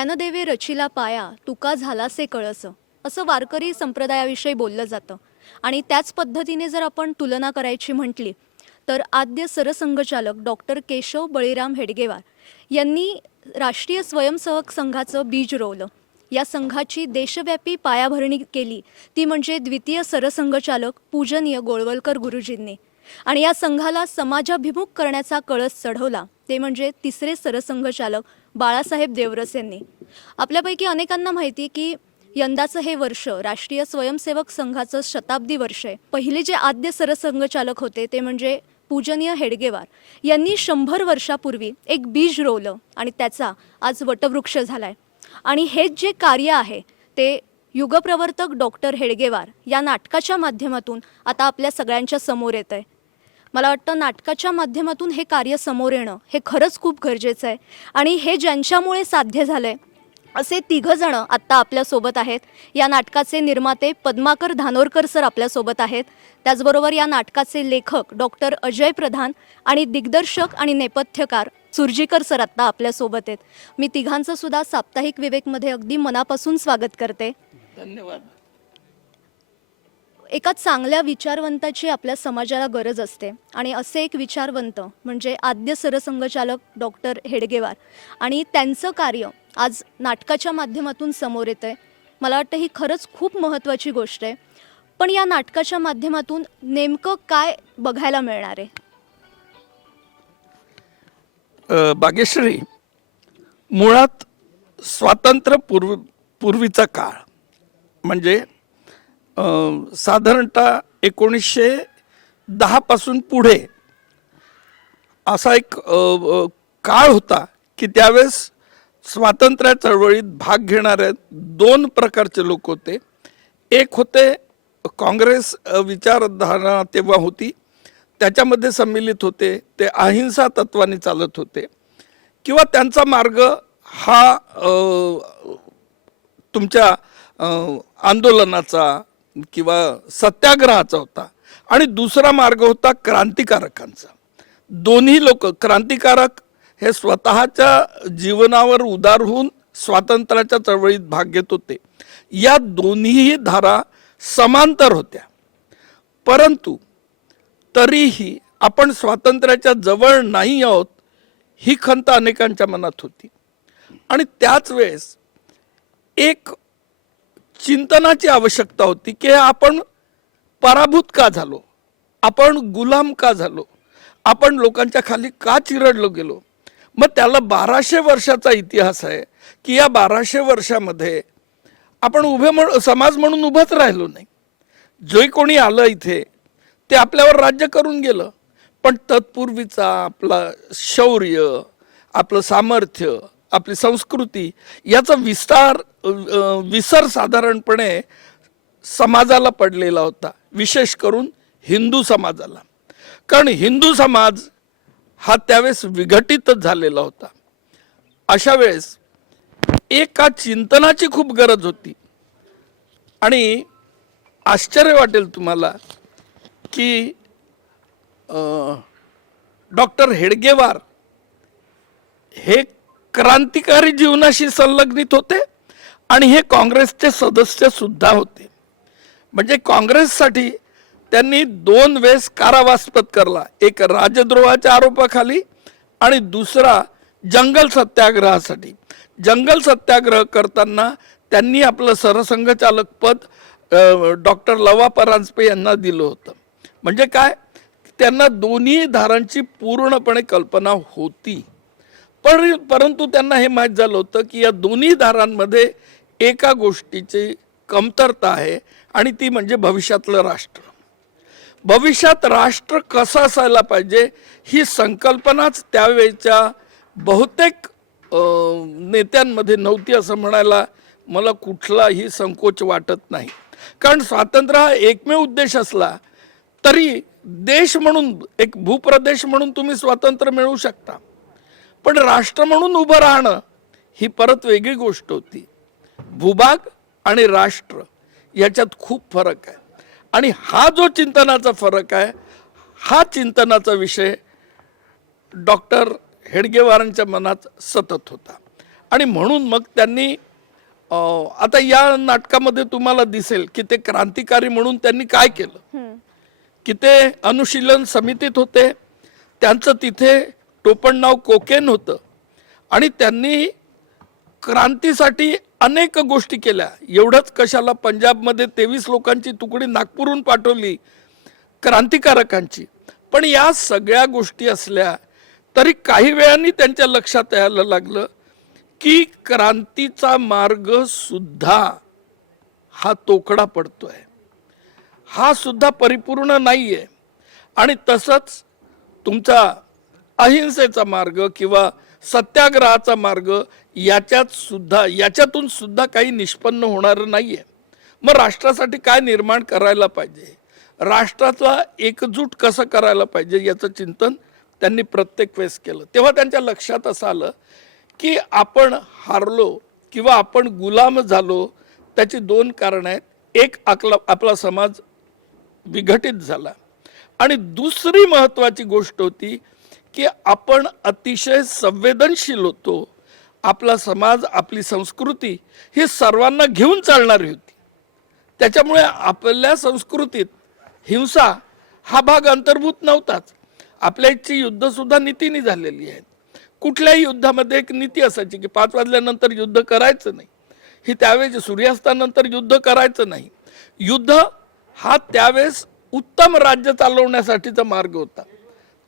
ज्ञानदेवे रचिला पाया तुका झालासे कळस असं वारकरी संप्रदायाविषयी बोललं जातं. आणि त्याच पद्धतीने जर आपण तुलना करायची म्हटली तर आद्य सरसंघचालक डॉक्टर केशव बळीराम हेडगेवार यांनी राष्ट्रीय स्वयंसेवक संघाचं बीज रोवलं. या संघाची देशव्यापी पायाभरणी केली. ती म्हणजे द्वितीय सरसंघचालक पूजनीय गोळवलकर गुरुजींनी. आणि या संघाला समाजाभिमुख करण्याचा कळस चढवला. ते म्हणजे तिसरे सरसंघचालक बाळासाहेब देवरस यांनी. आपल्यापैकी अनेकांना माहिती की यंदाचं हे वर्ष राष्ट्रीय स्वयंसेवक संघाचं शताब्दी वर्ष आहे. पहिले जे आद्य सरसंघचालक होते ते म्हणजे पूजनीय हेडगेवार. यांनी शंभर वर्षापूर्वी एक बीज रोवलं आणि त्याचा आज वटवृक्ष झालाय. आणि हेच जे कार्य आहे ते युगप्रवर्तक डॉक्टर हेडगेवार या नाटकाच्या माध्यमातून आता आपल्या सगळ्यांच्या समोर येत आहे मला वाटतं नाटकाच्या माध्यमातून हे कार्य समोर येणं हे खरंच खूप गरजेचं आहे. आणि हे ज्यांच्यामुळे साध्य झालं आहे असे तिघंजणं आत्ता आपल्यासोबत आहेत. या नाटकाचे निर्माते पद्माकर धानोरकर सर आपल्यासोबत आहेत. त्याचबरोबर या नाटकाचे लेखक डॉक्टर अजय प्रधान आणि दिग्दर्शक आणि नेपथ्यकार सुरजीकर सर आत्ता आपल्यासोबत आहेत. मी तिघांचं सुद्धा साप्ताहिक विवेकमध्ये अगदी मनापासून स्वागत करते. धन्यवाद. एका चांगल्या विचारवंताची आपल्या समाजाला गरज असते. आणि असे एक विचारवंत म्हणजे आद्य सरसंघचालक डॉक्टर हेडगेवार. आणि त्यांचं कार्य आज नाटकाच्या माध्यमातून समोर येतं आहे मला वाटतं ही खरंच खूप महत्त्वाची गोष्ट आहे. पण या नाटकाच्या माध्यमातून नेमकं काय बघायला मिळणार आहे? बागेश्वरी मुळात स्वातंत्र्य पूर्व पूर्वीचा काळ म्हणजे साधारणतः एकोणीसशे दहापासून पुढे असा एक काळ होता की त्यावेळेस स्वातंत्र्य चळवळीत भाग घेणारे दोन प्रकारचे लोक होते. एक होते काँग्रेस विचारधारणा तेव्हा होती. त्याच्यामध्ये सम्मिलित होते. ते अहिंसा तत्वाने चालत होते. किंवा त्यांचा मार्ग हा तुमच्या आंदोलनाचा किंवा सत्याग्रहाचा होता. आणि दुसरा मार्ग होता क्रांतिकारकांचा. दोन्ही लोक क्रांतिकारक हे स्वतःच्या जीवनावर उदार होऊन स्वातंत्र्याच्या चळवळीत भाग घेत होते. या दोन्हीही धारा समांतर होत्या. परंतु तरीही आपण स्वातंत्र्याच्या जवळ नाही आहोत ही खंत अनेकांच्या मनात होती. आणि त्याच वेळेस एक चिंतनाची आवश्यकता होती की आपण पराभूत का झालो? आपण गुलाम का झालो? आपण लोकांच्या खाली का चिरडलो गेलो? मग त्याला बाराशे वर्षाचा इतिहास आहे की या बाराशे वर्षामध्ये आपण उभे म्हण समाज म्हणून उभंच राहिलो नाही. जे कोणी आलं इथे ते आपल्यावर राज्य करून गेलं. पण तत्पूर्वीचा आपला शौर्य आपलं सामर्थ्य आपली संस्कृती याचा विस्तार विसर साधारणपणे समाजाला पडलेला होता. विशेष करून हिंदू समाजाला. कारण हिंदू समाज हा त्यावेळेस विघटितच झालेला होता. अशा वेळेस एका चिंतनाची खूप गरज होती. आणि आश्चर्य वाटेल तुम्हाला की डॉक्टर हेडगेवार हे क्रांतिकारी जीवनाशी संलग्नित होते आणि हे काँग्रेसचे सदस्य सुद्धा होते. म्हणजे काँग्रेससाठी त्यांनी दोन वेळेस कारावास पत्करला. एक राजद्रोहाच्या आरोपाखाली आणि दुसरा जंगल सत्याग्रहासाठी. जंगल सत्याग्रह करताना त्यांनी आपलं सरसंघचालक पद डॉक्टर लवा परांजपे यांना दिलं होतं. म्हणजे काय? त्यांना दोन्ही धारांची पूर्णपणे कल्पना होती. पण परंतु त्यांना हे माहीत झालं होतं की या दोन्ही धारांमध्ये एका गोष्टीची कमतरता आहे आणि ती म्हणजे भविष्यातलं राष्ट्र. भविष्यात राष्ट्र कसं असायला पाहिजे ही संकल्पनाच त्यावेळेच्या बहुतेक नेत्यांमध्ये नव्हती असं म्हणायला मला कुठलाही संकोच वाटत नाही. कारण स्वातंत्र्य हा एकमेव उद्देश असला तरी देश म्हणून एक भूप्रदेश म्हणून तुम्ही स्वातंत्र्य मिळवू शकता. पण राष्ट्र म्हणून उभं राहणं ही परत वेगळी गोष्ट होती. भूभाग आणि राष्ट्र याच्यात खूप फरक आहे. आणि हा जो चिंतनाचा फरक आहे हा चिंतनाचा विषय डॉक्टर हेडगेवारांच्या मनात सतत होता. आणि म्हणून मग त्यांनी आता या नाटकामध्ये तुम्हाला दिसेल की ते क्रांतिकारी म्हणून त्यांनी काय केलं? की ते अनुशीलन समितीत होते. त्यांचं तिथे टोपण नाव कोकेन होतं. आणि त्यांनी क्रांतीसाठी अनेक गोष्टी केल्या. एवढंच कशाला पंजाबमध्ये तेवीस लोकांची तुकडी नागपूरहून पाठवली क्रांतिकारकांची. पण या सगळ्या गोष्टी असल्या तरी काही वेळांनी त्यांच्या लक्षात यायला लागलं की क्रांतीचा मार्ग सुद्धा हा तोकडा पडतोय. हा सुद्धा परिपूर्ण नाही आहे आणि तसंच तुमचा अहिंसेचा मार्ग किंवा सत्याग्रहाचा मार्ग याच्यात सुद्धा याच्यातून सुद्धा काही निष्पन्न होणार आहे मग राष्ट्रासाठी काय निर्माण करायला पाहिजे? राष्ट्राचा एकजूट कसं करायला पाहिजे याचं चिंतन त्यांनी प्रत्येक वेळेस केलं. तेव्हा त्यांच्या लक्षात असं आलं की आपण हारलो किंवा आपण गुलाम झालो त्याची दोन कारणं आहेत. एक आपला आपला समाज विघटित झाला. आणि दुसरी महत्त्वाची गोष्ट होती की आपण अतिशय संवेदनशील होतो. आपला समाज आपली संस्कृती ही सर्वांना घेऊन चालणारी होती. त्याच्यामुळे आपल्या संस्कृतीत हिंसा हा भाग अंतर्भूत नव्हताच. आपल्या इथची युद्ध सुद्धा नीतीने झालेली आहेत कुठल्याही युद्धामध्ये एक नीती असायची की पाच वाजल्यानंतर युद्ध करायचं नाही. ही त्यावेळेस सूर्यास्तानंतर युद्ध करायचं नाही. युद्ध हा त्यावेळेस उत्तम राज्य चालवण्यासाठीचा मार्ग होता.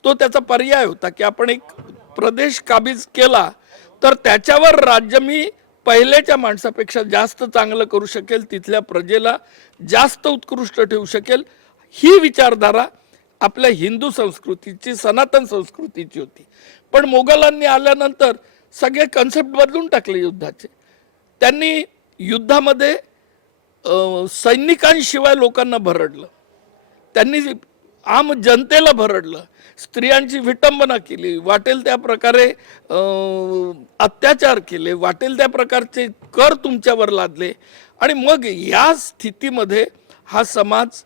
तो त्याचा पर्याय होता की आपण एक प्रदेश काबीज केला तर त्याच्यावर राज्य मी पहिल्याच्या माणसापेक्षा जास्त चांगलं करू शकेल तिथल्या प्रजेला जास्त उत्कृष्ट ठेवू शकेल ही विचारधारा आपल्या हिंदू संस्कृतीची सनातन संस्कृतीची होती. पण मोगलांनी आल्यानंतर सगळे कन्सेप्ट बदलून टाकले युद्धाचे. त्यांनी युद्धामध्ये सैनिकांशिवाय लोकांना भरडलं. त्यांनी आम जनतेला भरडलं. स्त्रियांची विटंबना केली. वाटेल त्या प्रकारे अत्याचार केले. वाटेल त्या प्रकारचे कर तुमच्यावर लादले. आणि मग या स्थितीमध्ये हा समाज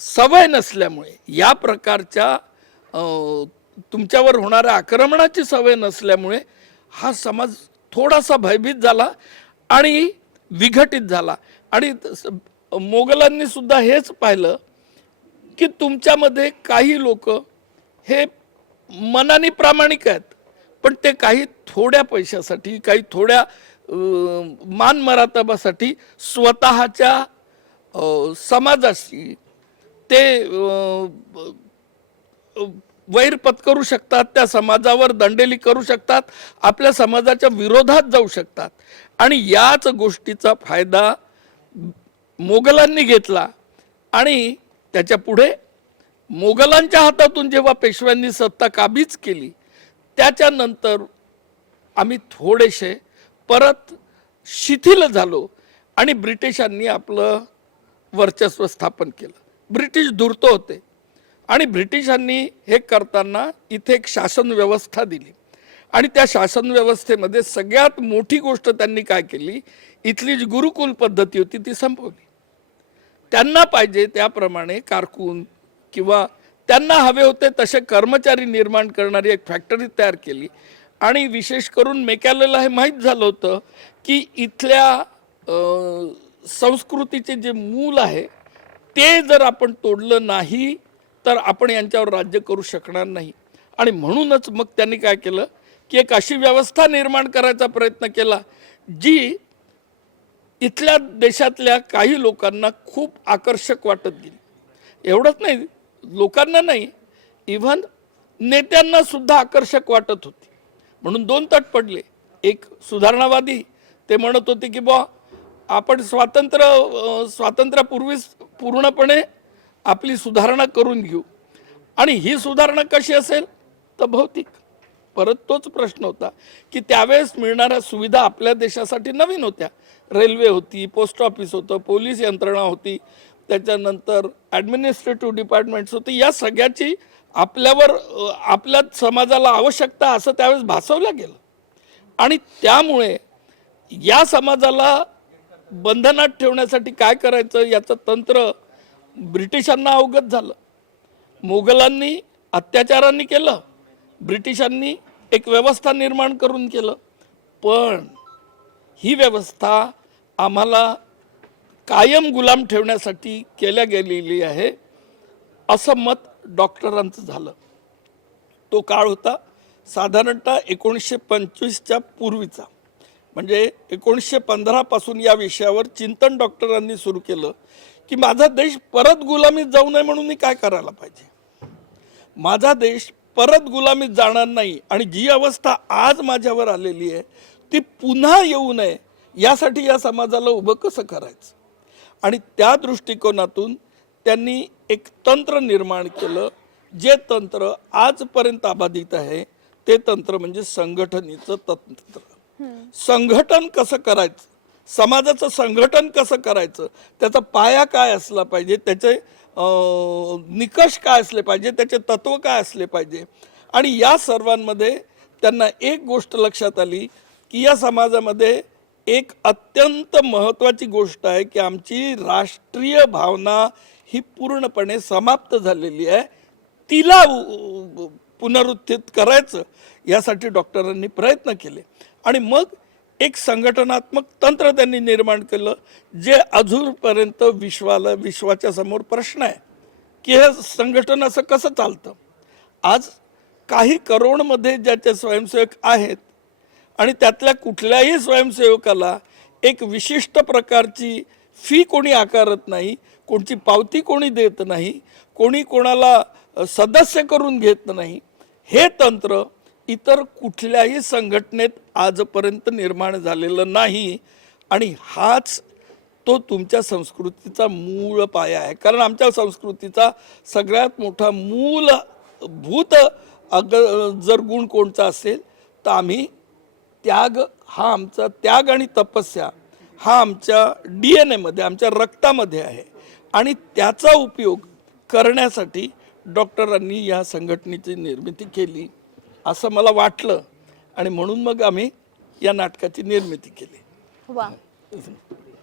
सवय नसल्यामुळे या प्रकारच्या तुमच्यावर होणाऱ्या आक्रमणाची सवय नसल्यामुळे हा समाज थोडासा भयभीत झाला आणि विघटित झाला. आणि मोगलांनी सुद्धा हेच पाहिलं की तुमच्यामध्ये काही लोक हे मनाने प्रामाणिक आहेत पण ते काही थोड्या पैशासाठी काही थोड्या मान मरातबासाठी स्वतःच्या समाजाशी ते वैर पत्करू शकतात त्या समाजावर दंडेली करू शकतात आपल्या समाजाच्या विरोधात जाऊ शकतात. आणि याच गोष्टीचा फायदा मोगलांनी घेतला आणि त्याच्या पुढे मोगलांच्या हातातून जेव्हा पेशव्यांनी सत्ता काबीज केली त्याच्यानंतर आम्ही थोडेसे परत शिथिल झालो आणि ब्रिटिशांनी आपलं वर्चस्व स्थापन केलं. ब्रिटिश धूर्त होते आणि ब्रिटिशांनी हे करताना इथे एक शासन व्यवस्था दिली. आणि त्या शासन व्यवस्थेमध्ये सगळ्यात मोठी गोष्ट त्यांनी काय केली इथली जी गुरुकुल पद्धती होती ती संपवली. त्यांना पाहिजे त्याप्रमाणे कारकून किंवा त्यांना हवे होते तसे कर्मचारी निर्माण करणारी एक फॅक्टरी तयार केली. आणि विशेष करून मेकॅलेला हे माहीत झालं होतं की इथल्या संस्कृतीचे जे मूल आहे ते जर आपण तोडलं नाही तर आपण यांच्यावर राज्य करू शकणार नाही. आणि म्हणूनच मग त्यांनी काय केलं की एक अशी व्यवस्था निर्माण करायचा प्रयत्न केला जी इथल्या देशातल्या काही लोकांना खूप आकर्षक वाटत गेली. एवढंच नाही लोकांना नाही इव्हन नेत्यांना सुद्धा आकर्षक वाटत होती. म्हणून दोन तट पडले. एक सुधारणावादी ते म्हणत होते की बुवा आपण स्वातंत्र्य स्वातंत्र्यापूर्वीच पूर्णपणे आपली सुधारणा करून घेऊ. आणि ही सुधारणा कशी असेल? तर भौतिक. परत तोच प्रश्न होता की त्यावेळेस मिळणाऱ्या सुविधा आपल्या देशासाठी नवीन होत्या. रेल्वे होती पोस्ट ऑफिस होतं पोलीस यंत्रणा होती त्याच्यानंतर ॲडमिनिस्ट्रेटिव्ह डिपार्टमेंट्स होती या सगळ्याची आपल्यावर आपल्या समाजाला आवश्यकता असं त्यावेळेस भासवलं गेलं. आणि त्यामुळे या समाजाला बंधनात ठेवण्यासाठी काय करायचं याचं तंत्र ब्रिटिशांना अवगत झालं. मोगलांनी अत्याचारांनी केलं ब्रिटिशांनी एक व्यवस्था निर्माण करून केलं पण ही व्यवस्था आम्हाला कायम गुलाम ठेवण्यासाठी केल्या गेलेली आहे असं मत डॉक्टरांचं झालं. तो काळ होता साधारणतः एकोणीसशे पंचवीसच्या पूर्वीचा. म्हणजे एकोणीसशे पंधरापासून या विषयावर चिंतन डॉक्टरांनी सुरू केलं की माझा देश परत गुलामीत जाऊ नये म्हणून मी काय करायला पाहिजे? माझा देश परत गुलामीत जाणार नाही आणि जी अवस्था आज माझ्यावर आलेली आहे ती पुन्हा येऊ नये यासाठी या समाजाला उभं कसं करायचं? आणि त्या दृष्टिकोनातून त्यांनी एक तंत्र निर्माण केलं जे तंत्र आजपर्यंत अबाधित आहे ते तंत्र म्हणजे संघटनेचं तंत्र. संघटन कसं करायचं? समाजाचं संघटन कसं करायचं? त्याचा पाया काय असला पाहिजे? त्याचे निकष काय असले पाहिजे? त्याचे तत्व काय असले पाहिजे? आणि या सर्वांमध्ये त्यांना एक गोष्ट लक्षात आली की या समाजामध्ये एक अत्यंत महत्त्वाची गोष्ट आहे की आमची राष्ट्रीय भावना ही पूर्णपणे समाप्त झालेली आहे. तिला पुनरुत्थित करायचं यासाठी डॉक्टरांनी प्रयत्न केले. आणि मग एक संघटनात्मक तंत्र त्यांनी निर्माण केलं जे अजूनपर्यंत विश्वाला विश्वाच्या समोर प्रश्न आहे की हे संघटन असं कसं चालतं? आज काही करोडमध्ये ज्याचे स्वयंसेवक आहेत आणि त्यातल्या कुठल्याही स्वयंसेवकाला एक विशिष्ट प्रकारची फी कोणी आकारत नाही कोणची पावती कोणी देत नाही कोणी कोणाला सदस्य करून घेत नाही हे तंत्र इतर कुठल्याही संघटनेत आजपर्यंत निर्माण झालेलं नाही आणि हाच तो तुमच्या संस्कृतीचा मूळ पाया आहे. कारण आमच्या संस्कृतीचा सगळ्यात मोठा मूलभूत अग जर गुण कोणता असेल तर आम्ही त्याग हा आमचा त्याग आणि तपस्या हा आमच्या डी एन एमध्ये आमच्या रक्तामध्ये आहे. आणि त्याचा उपयोग करण्यासाठी डॉक्टरांनी या संघटनेची निर्मिती केली असं मला वाटलं. आणि म्हणून मग आम्ही या नाटकाची निर्मिती केली. वा.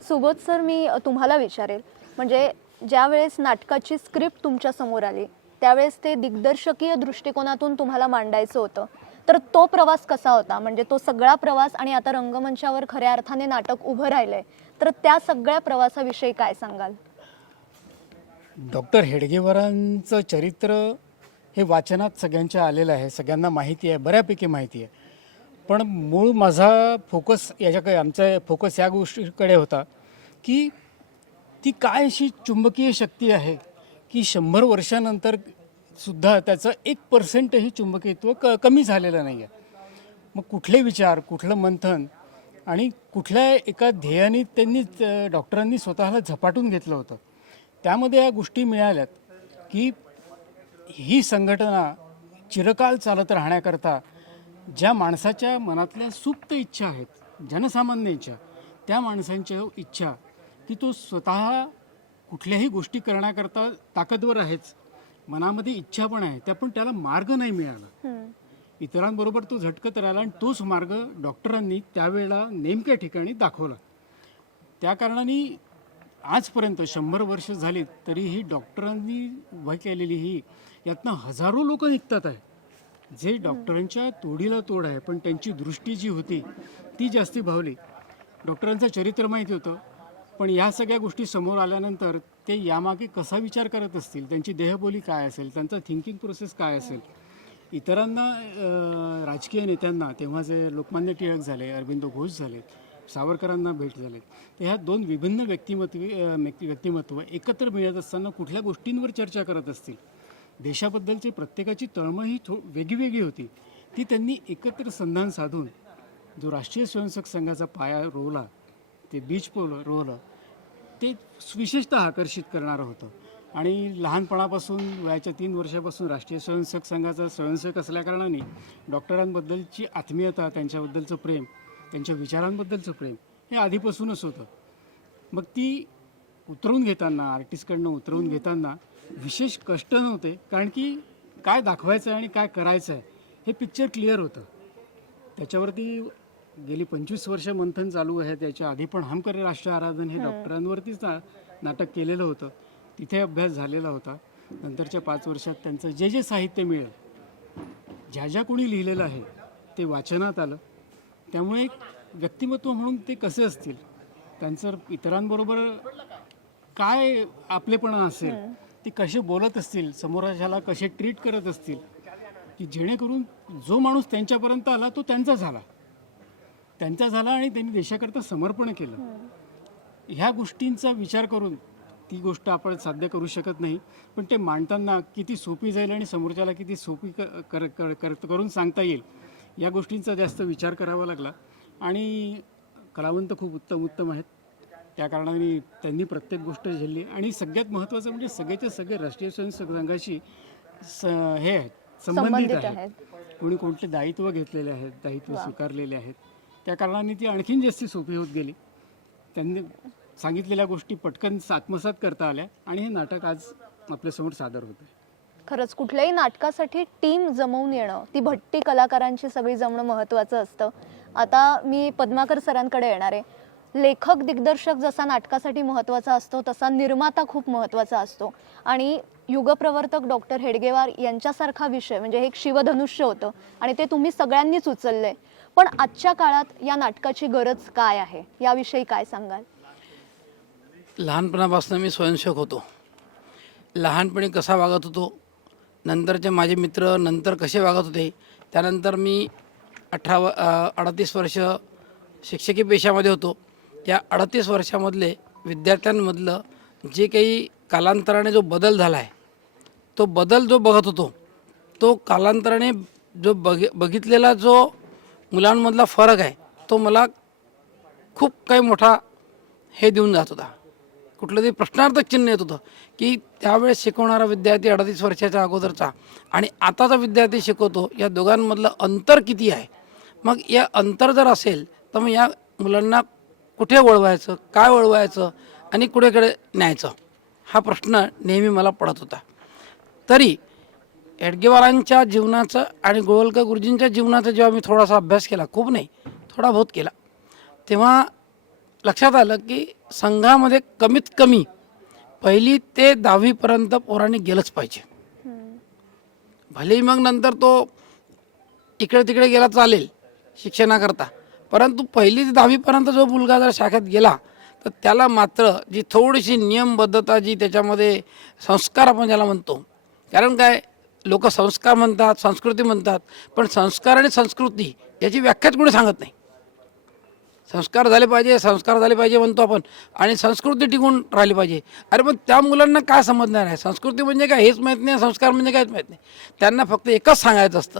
सुबोध सर मी तुम्हाला विचारेल म्हणजे ज्या वेळेस नाटकाची स्क्रिप्ट तुमच्यासमोर आली त्यावेळेस ते दिग्दर्शकीय दृष्टिकोनातून तुम्हाला मांडायचं होतं. तर तो प्रवास कसा होता? म्हणजे तो सगळा प्रवास आणि आता रंगमंचावर खऱ्या अर्थाने नाटक उभं राहिलंय. तर त्या सगळ्या प्रवासाविषयी काय सांगाल? डॉक्टर हेडगेवरांचं चरित्र हे वाचनात सगळ्यांच्या आलेलं आहे. सगळ्यांना माहिती आहे बऱ्यापैकी माहिती आहे. पण मूळ माझा फोकस याच्याकडे आमचा फोकस या गोष्टीकडे होता की ती काय अशी चुंबकीय शक्ती आहे की शंभर वर्षानंतर सुद्धा त्याचं एक पर्सेंटही चुंबकीत्व क कमी झालेलं नाही आहे मग कुठले विचार कुठलं मंथन आणि कुठल्या एका ध्येयाने त्यांनी डॉक्टरांनी स्वतःला झपाटून घेतलं होतं? त्यामध्ये या गोष्टी मिळाल्यात की ही संघटना चिरकाल चालत राहण्याकरता ज्या माणसाच्या मनातल्या सुप्त इच्छा आहेत जनसामान्य इच्छा त्या माणसांच्या इच्छा की तो स्वतः कुठल्याही गोष्टी करण्याकरता ताकदवर आहेच. मनामध्ये इच्छा पण आहे त्या पण त्याला मार्ग नाही मिळाला. इतरांबरोबर तो झटकत राहिला आणि तोच मार्ग डॉक्टरांनी त्यावेळेला नेमक्या ठिकाणी दाखवला. त्या कारणाने आजपर्यंत शंभर वर्ष झाली तरीही डॉक्टरांनी उभा केलेली ही यातनं हजारो लोक निघतात आहे. जे डॉक्टरांच्या तोडीला तोड आहे पण त्यांची दृष्टी जी होती ती जास्ती भावली. डॉक्टरांचं चरित्र माहिती होतं पण या सगळ्या गोष्टी समोर आल्यानंतर ते यामागे कसा विचार करत असतील त्यांची देहबोली काय असेल त्यांचा थिंकिंग प्रोसेस काय असेल इतरांना राजकीय नेत्यांना तेव्हा जे लोकमान्य टिळक झाले अरविंद घोष झाले सावरकरांना भेट झाले तर ह्या दोन विभिन्न व्यक्तिमत्व व्यक्ती व्यक्तिमत्व एकत्र मिळत असताना कुठल्या गोष्टींवर चर्चा करत असतील? देशाबद्दलची प्रत्येकाची तळमळ ही थो वेगळीवेगळी होती. ती त्यांनी एकत्र संधान साधून जो राष्ट्रीय स्वयंसेवक संघाचा पाया रोवला ते बीज पोल रोवलं ते विशेषतः आकर्षित करणारं होतं. आणि लहानपणापासून वयाच्या तीन वर्षापासून राष्ट्रीय स्वयंसेवक संघाचा स्वयंसेवक असल्याकारणाने डॉक्टरांबद्दलची आत्मीयता त्यांच्याबद्दलचं प्रेम त्यांच्या विचारांबद्दलचं प्रेम हे आधीपासूनच होतं. मग ती उतरवून घेताना आर्टिस्टकडनं उतरवून घेताना विशेष कष्ट नव्हते कारण की काय दाखवायचं आहे आणि काय करायचं आहे हे पिक्चर क्लिअर होतं. त्याच्यावरती गेली पंचवीस वर्ष मंथन चालू आहे त्याच्या आधी पण हम करे राष्ट्र आराधन हे डॉक्टरांवरतीच ना नाटक केलेलं होतं. तिथे अभ्यास झालेला होता. नंतरच्या पाच वर्षात त्यांचं जे जे साहित्य मिळेल ज्या ज्या कोणी लिहिलेलं आहे ते वाचनात आलं. त्यामुळे एक व्यक्तिमत्व म्हणून ते कसे असतील? त्यांचं इतरांबरोबर काय आपलेपणा असेल? ते कसे बोलत असतील? समोरच्याला कसे ट्रीट करत असतील? की जेणेकरून जो माणूस त्यांच्यापर्यंत आला तो त्यांचा झाला. त्यांचा झाला आणि त्यांनी देशाकरता समर्पण केलं. ह्या गोष्टींचा विचार करून ती गोष्ट आपण साध्य करू शकत नाही. पण ते मांडताना किती सोपी जाईल आणि समोरच्याला किती सोपी क- कर, कर, कर, करून सांगता येईल या गोष्टींचा जास्त विचार करावा लागला. आणि कलावंत खूप उत्तम उत्तम आहेत. त्या कारणाने त्यांनी प्रत्येक गोष्ट झेलली. आणि सगळ्यात महत्त्वाचं म्हणजे सगळेच्या सगळे राष्ट्रीय स्वयंसेवक संघाशी स हे आहेत संबंधित आहेत. कोणी कोणते दायित्व घेतलेले आहेत दायित्व स्वीकारलेले आहेत. त्या कारणाने ती आणखीन जास्ती सोपी होत गेली. त्यांनी सांगितलेल्या गोष्टी पटकन आत्मसात करता आल्या आणि हे नाटक आज आपल्यासमोर सादर होतं खरंच कुठल्याही नाटकासाठी टीम जमवून येणं ती भट्टी कलाकारांची सगळी जमणं महत्त्वाचं असतं. आता मी पद्माकर सरांकडे येणार आहे. लेखक दिग्दर्शक जसा नाटकासाठी महत्त्वाचा असतो तसा निर्माता खूप महत्त्वाचा असतो. आणि युगप्रवर्तक डॉक्टर हेडगेवार यांच्यासारखा विषय म्हणजे हे एक शिवधनुष्य होतं. आणि ते तुम्ही सगळ्यांनीच उचललं आहे पण आजच्या काळात या नाटकाची गरज काय आहे? याविषयी काय सांगाल? लहानपणापासून मी स्वयंसेवक होतो. लहानपणी कसा वागत होतो? नंतरचे माझे मित्र नंतर कसे वागत होते? त्यानंतर मी अठरा व अडतीस वर्ष शिक्षकी पेशामध्ये होतो. या अडतीस वर्षामधले विद्यार्थ्यांमधलं जे काही कालांतराने जो बदल झाला आहे तो बदल जो बघत होतो तो कालांतराने जो बघ बघितलेला जो मुलांमधला फरक आहे तो मला खूप काही मोठा हे देऊन जात होता. कुठलं तरी प्रश्नार्थक चिन्ह येत होतं की त्यावेळेस शिकवणारा विद्यार्थी अडतीस वर्षाच्या अगोदरचा आणि आताचा विद्यार्थी शिकवतो या दोघांमधलं अंतर किती आहे? मग या अंतर जर असेल तर मग या मुलांना कुठे वळवायचं काय वळवायचं आणि कुठेकडे न्यायचं? हा प्रश्न नेहमी मला पडत होता. तरी एडगेवारांच्या जीवनाचं आणि गोवलकर गुरुजींच्या जीवनाचा जेव्हा मी थोडासा अभ्यास केला खूप नाही थोडा बहुत केला तेव्हा लक्षात आलं की संघामध्ये कमीत कमी पहिली ते दहावीपर्यंत पोरांनी गेलंच पाहिजे. भलेही मग नंतर तो इकडे तिकडे गेला चालेल शिक्षणाकरता परंतु पहिली ते दहावीपर्यंत जो मुलगा जर शाखेत गेला तर त्याला मात्र जी थोडीशी नियमबद्धता जी त्याच्यामध्ये संस्कार आपण ज्याला म्हणतो कारण काय? लोक संस्कार म्हणतात संस्कृती म्हणतात पण संस्कार आणि संस्कृती याची व्याख्याच कोणी सांगत नाही. संस्कार झाले पाहिजे संस्कार झाले पाहिजे म्हणतो आपण आणि संस्कृती टिकून राहिली पाहिजे. अरे पण त्या मुलांना काय समजणार आहे? संस्कृती म्हणजे काय? हेच माहीत नाही संस्कार म्हणजे काहीच माहीत नाही. त्यांना फक्त एकच सांगायचं असतं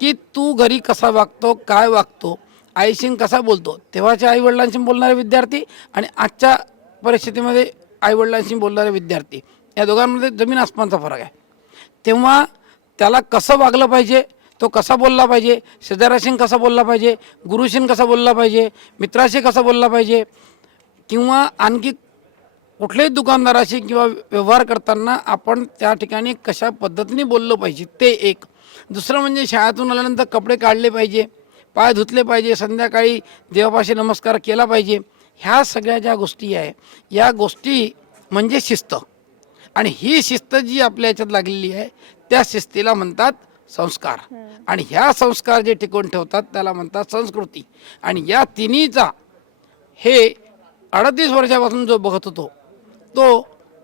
की तू घरी कसा वागतो काय वागतो आईशीन कसा बोलतो? तेव्हाच्या आईवडिलांशी बोलणारे विद्यार्थी आणि आजच्या परिस्थितीमध्ये आईवडिलांशी बोलणारे विद्यार्थी. या दोघांमध्ये जमीन आसमानचा फरक आहे. तेव्हा त्याला कसं वागलं पाहिजे? तो कसा बोलला पाहिजे? शेजाऱ्याशी कसा बोलला पाहिजे? गुरुशीन कसा बोलला पाहिजे? मित्राशी कसा बोलला पाहिजे? किंवा आणखी कुठल्याही दुकानदाराशी किंवा व्यवहार करताना आपण त्या ठिकाणी कशा पद्धतीने बोललं पाहिजे ते एक. दुसरं म्हणजे शाळेतून आल्यानंतर कपडे काढले पाहिजे पाय धुतले पाहिजे संध्याकाळी देवापाशी नमस्कार केला पाहिजे. ह्या सगळ्या ज्या गोष्टी आहे या गोष्टी म्हणजे शिस्त. आणि ही शिस्त जी आपल्या याच्यात लागलेली आहे त्या शिस्तीला म्हणतात संस्कार. आणि ह्या संस्कार जे टिकवून ठेवतात त्याला म्हणतात संस्कृती. आणि या तिन्हीचा हे अडतीस वर्षापासून जो बघत होतो तो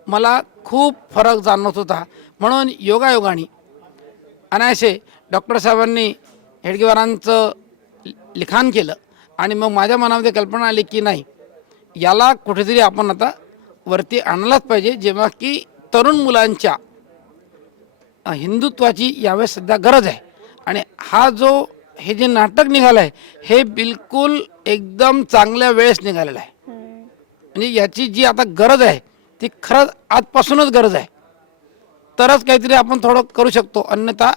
मला खूप फरक जाणवत होता. म्हणून योगायोगाने अनायसे डॉक्टर साहेबांनी हेडगेवारांचं लिखाण केलं आणि मग माझ्या मनामध्ये कल्पना आली की नाही याला कुठेतरी आपण आता वरती आणलाच पाहिजे. जेव्हा की तरुण मुलांच्या हिंदुत्वाची यावेळेस सध्या गरज आहे. आणि हा जो हे जे नाटक निघालं आहे हे बिलकुल एकदम चांगल्या वेळेस निघालेलं आहे. म्हणजे याची जी आता गरज आहे ती खरंच आजपासूनच गरज आहे. तरच काहीतरी आपण थोडं करू शकतो अन्यथा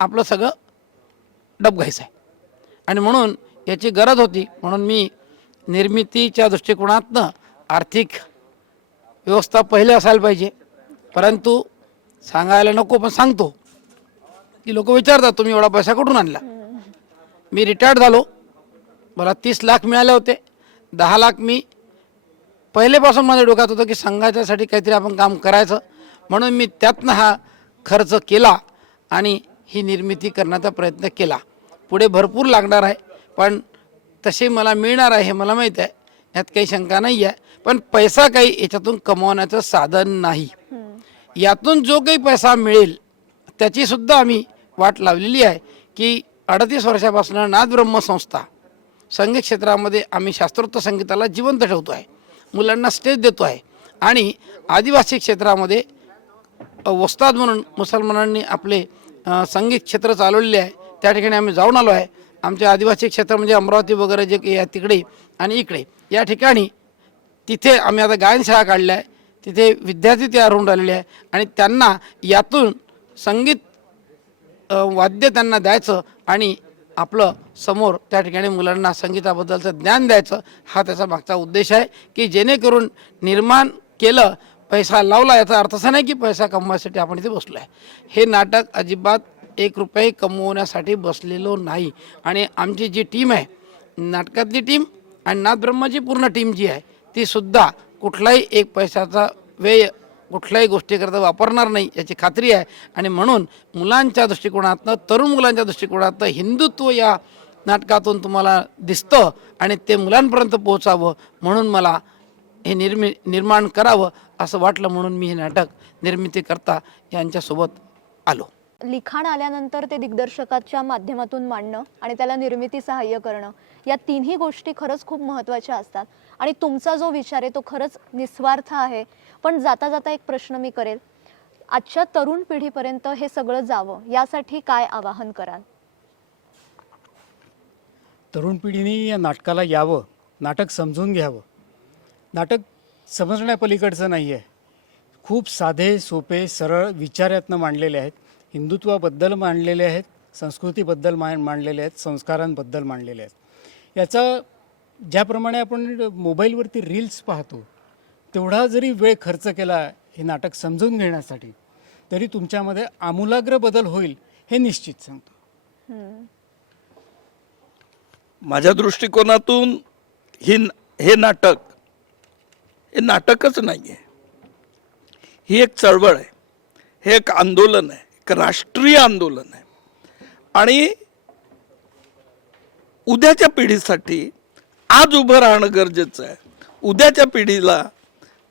आपलं सगळं डब घ्यायचं आहे. आणि म्हणून याची गरज होती म्हणून मी निर्मितीच्या दृष्टिकोनातनं आर्थिक व्यवस्था पहिले असायला पाहिजे. परंतु सांगायला नको पण सांगतो. की लोक विचारतात तुम्ही एवढा पैसा कुठून आणला? मी रिटायर्ड झालो. मला तीस लाख मिळाले होते. दहा लाख मी पहिलेपासून माझ्या डोक्यात होतं की संघाच्यासाठी काहीतरी आपण काम करायचं. म्हणून मी त्यातनं हा खर्च केला आणि ही निर्मिती करण्याचा प्रयत्न केला. पुढे भरपूर लागणार आहे पण तसे मला मिळणार आहे हे मला माहीत आहे. यात काही शंका नाही आहे पण पैसा काही याच्यातून कमवण्याचं साधन नाही. यातून जो काही पैसा मिळेल त्याचीसुद्धा आम्ही वाट लावलेली आहे की अडतीस वर्षापासून नाद ब्रह्म संस्था संगीत क्षेत्रामध्ये आम्ही शास्त्रोक्त संगीताला जिवंत ठेवतो आहे मुलांना स्टेज देतो आहे आणि आदिवासी क्षेत्रामध्ये वस्ताद म्हणून मुसलमानांनी आपले संगीत क्षेत्र चालवलेले आहे. त्या ठिकाणी आम्ही जाऊन आलो आहे. आमचे आदिवासी क्षेत्र म्हणजे अमरावती वगैरे जे काही आहे तिकडे आणि इकडे. या ठिकाणी तिथे आम्ही आता गायनशाळा काढल्या आहे. तिथे विद्यार्थी तयार होऊन राहिलेले आहे. आणि त्यांना यातून संगीत वाद्य त्यांना द्यायचं आणि आपलं समोर त्या ठिकाणी मुलांना संगीताबद्दलचं ज्ञान द्यायचं हा त्याचा मागचा उद्देश आहे की जेणेकरून निर्माण केलं पैसा लावला याचा अर्थ असा नाही की पैसा कमवायसाठी आपण इथे बसलो आहे हे नाटक अजिबात एक रुपये कमवण्यासाठी बसलेलो नाही. आणि आमची जी टीम आहे नाटकातली टीम आणि नाथब्रह्माची पूर्ण टीम जी आहे ती सुद्धा कुठलाही एक पैशाचा व्यय कुठल्याही गोष्टीकरता वापरणार नाही याची खात्री आहे. आणि म्हणून मुलांच्या दृष्टिकोनातनं तरुण मुलांच्या दृष्टिकोनातनं हिंदुत्व या नाटकातून तुम्हाला दिसतं आणि ते मुलांपर्यंत पोहोचावं म्हणून मला हे निर्मि निर्माण करावं असं वाटलं म्हणून मी हे नाटक निर्मितीकरता यांच्यासोबत आलो. लिखाण आल्यानंतर ते दिग्दर्शकाच्या माध्यमातून मांडणं आणि त्याला निर्मिती सहाय्य करणं या तिन्ही गोष्टी खरंच खूप महत्त्वाच्या असतात. आणि तुमचा जो विचार आहे तो खरंच निस्वार्थ आहे. पण जाता जाता एक प्रश्न मी करेल. आजच्या तरुण पिढीपर्यंत हे सगळं जावं यासाठी काय आवाहन कराल? तरुण पिढीने या नाटकाला यावं नाटक समजून घ्यावं. नाटक समजण्यापलीकडचं नाही आहे खूप साधे सोपे सरळ विचार यातनं मांडलेले आहेत. हिंदुत्वाबद्दल मांडलेले आहेत संस्कृतीबद्दल मा मांडलेले आहेत संस्कारांबद्दल मांडलेले आहेत. याचा ज्याप्रमाणे आपण मोबाईलवरती रील्स पाहतो तेवढा जरी वेळ खर्च केला हे नाटक समजून घेण्यासाठी तरी तुमच्यामध्ये आमूलाग्र बदल होईल हे निश्चित सांगतो. माझ्या दृष्टिकोनातून ही हे नाटक हे नाटकच नाही आहे ही एक चळवळ आहे. हे एक आंदोलन आहे. एक राष्ट्रीय आंदोलन आहे. आणि उद्याच्या पिढीसाठी आज उभं राहणं गरजेचं आहे. उद्याच्या पिढीला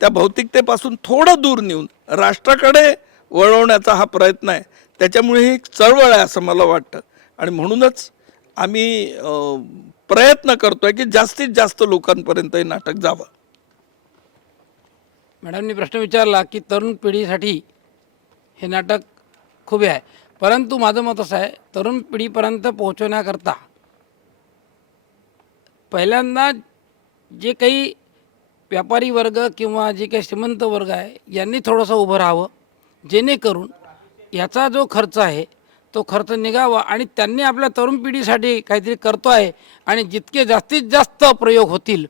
त्या भौतिकतेपासून थोडं दूर नेऊन राष्ट्राकडे वळवण्याचा हा प्रयत्न आहे. त्याच्यामुळे ही चळवळ आहे असं मला वाटतं. आणि म्हणूनच आम्ही प्रयत्न करतोय की जास्तीत जास्त लोकांपर्यंत हे नाटक जावं. मॅडमनी प्रश्न विचारला की तरुण पिढीसाठी हे नाटक खूप आहे. परंतु माझं मत असं आहे तरुण पिढीपर्यंत पोहोचवण्याकरता पहिल्यांदा जे काही व्यापारी वर्ग किंवा जे काही श्रीमंत वर्ग आहे यांनी थोडंसं उभं राहावं. जेणेकरून याचा जो खर्च आहे तो खर्च निघावा आणि त्यांनी आपल्या तरुण पिढीसाठी काहीतरी करतो आहे आणि जितके जास्तीत जास्त प्रयोग होतील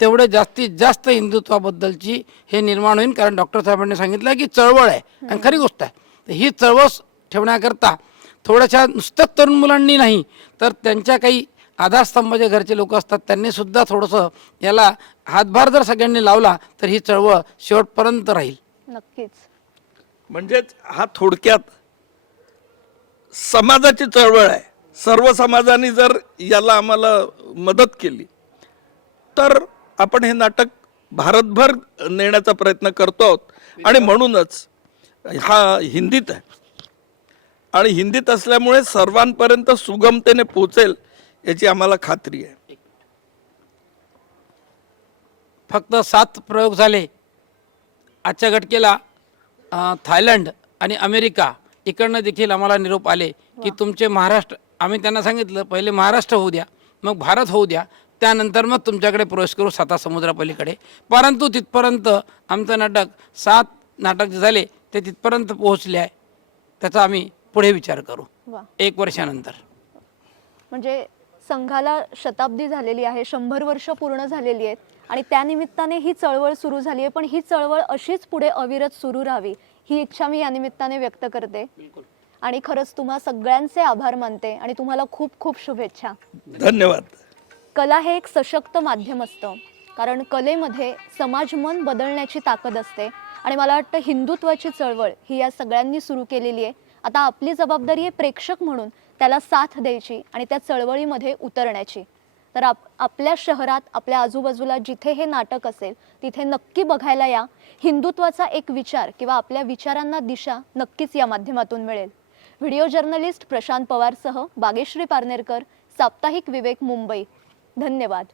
तेवढे जास्तीत जास्त हिंदुत्वाबद्दलची हे निर्माण होईल. कारण डॉक्टर साहेबांनी सांगितलं की चळवळ आहे. आणि खरी गोष्ट आहे. तर ही चळवळ ठेवण्याकरता थोड्याशा नुसत्याच तरुण मुलांनी नाही तर त्यांच्या काही आधारस्तंभ जे घरचे लोक असतात त्यांनी सुद्धा थोडंसं याला हातभार जर सगळ्यांनी लावला तर ही चळवळ शेवटपर्यंत राहील. नक्कीच. म्हणजेच हा थोडक्यात समाजाची चळवळ आहे. सर्व समाजाने जर याला आम्हाला मदत केली तर आपण हे नाटक भारतभर नेण्याचा प्रयत्न करतो आहोत. आणि म्हणूनच हा हिंदीत आहे. आणि हिंदीत असल्यामुळे सर्वांपर्यंत सुगमतेने पोचेल याची आम्हाला खात्री आहे. फक्त सात प्रयोग झाले. आजच्या घटकेला थायलंड आणि अमेरिका इकडनं देखील आम्हाला निरोप आले की तुमचे महाराष्ट्र आम्ही त्यांना सांगितलं पहिले महाराष्ट्र होऊ द्या मग भारत होऊ द्या त्यानंतर मग तुमच्याकडे प्रवेश करू साता समुद्रापलीकडे परंतु तिथपर्यंत आमचं नाटक सात नाटक जे झाले ते तिथपर्यंत पोहोचले आहे त्याचा आम्ही पुढे विचार करू. वा. एक वर्षानंतर. म्हणजे संघाला शताब्दी झालेली आहे शंभर वर्ष पूर्ण झालेली आहेत आणि त्यानिमित्ताने ही चळवळ सुरू झाली आहे पण ही चळवळ अशीच पुढे अविरत सुरू राहावी ही इच्छा मी या निमित्ताने व्यक्त करते. आणि खरंच तुम्हा सगळ्यांचे आभार मानते आणि तुम्हाला खूप खूप शुभेच्छा. धन्यवाद. कला हे एक सशक्त माध्यम असतं कारण कलेमध्ये समाज मन बदलण्याची ताकद असते. आणि मला वाटतं हिंदुत्वाची चळवळ ही या सगळ्यांनी सुरू केलेली आहे. आता आपली जबाबदारी आहे प्रेक्षक म्हणून त्याला साथ द्यायची आणि त्या चळवळीमध्ये उतरण्याची. तर आप आपल्या शहरात आपल्या आजूबाजूला जिथे हे नाटक असेल तिथे नक्की बघायला या. हिंदुत्वाचा एक विचार किंवा आपल्या विचारांना दिशा नक्कीच या माध्यमातून मिळेल. व्हिडिओ जर्नलिस्ट प्रशांत पवारसह बागेश्री पारनेरकर साप्ताहिक विवेक मुंबई. धन्यवाद.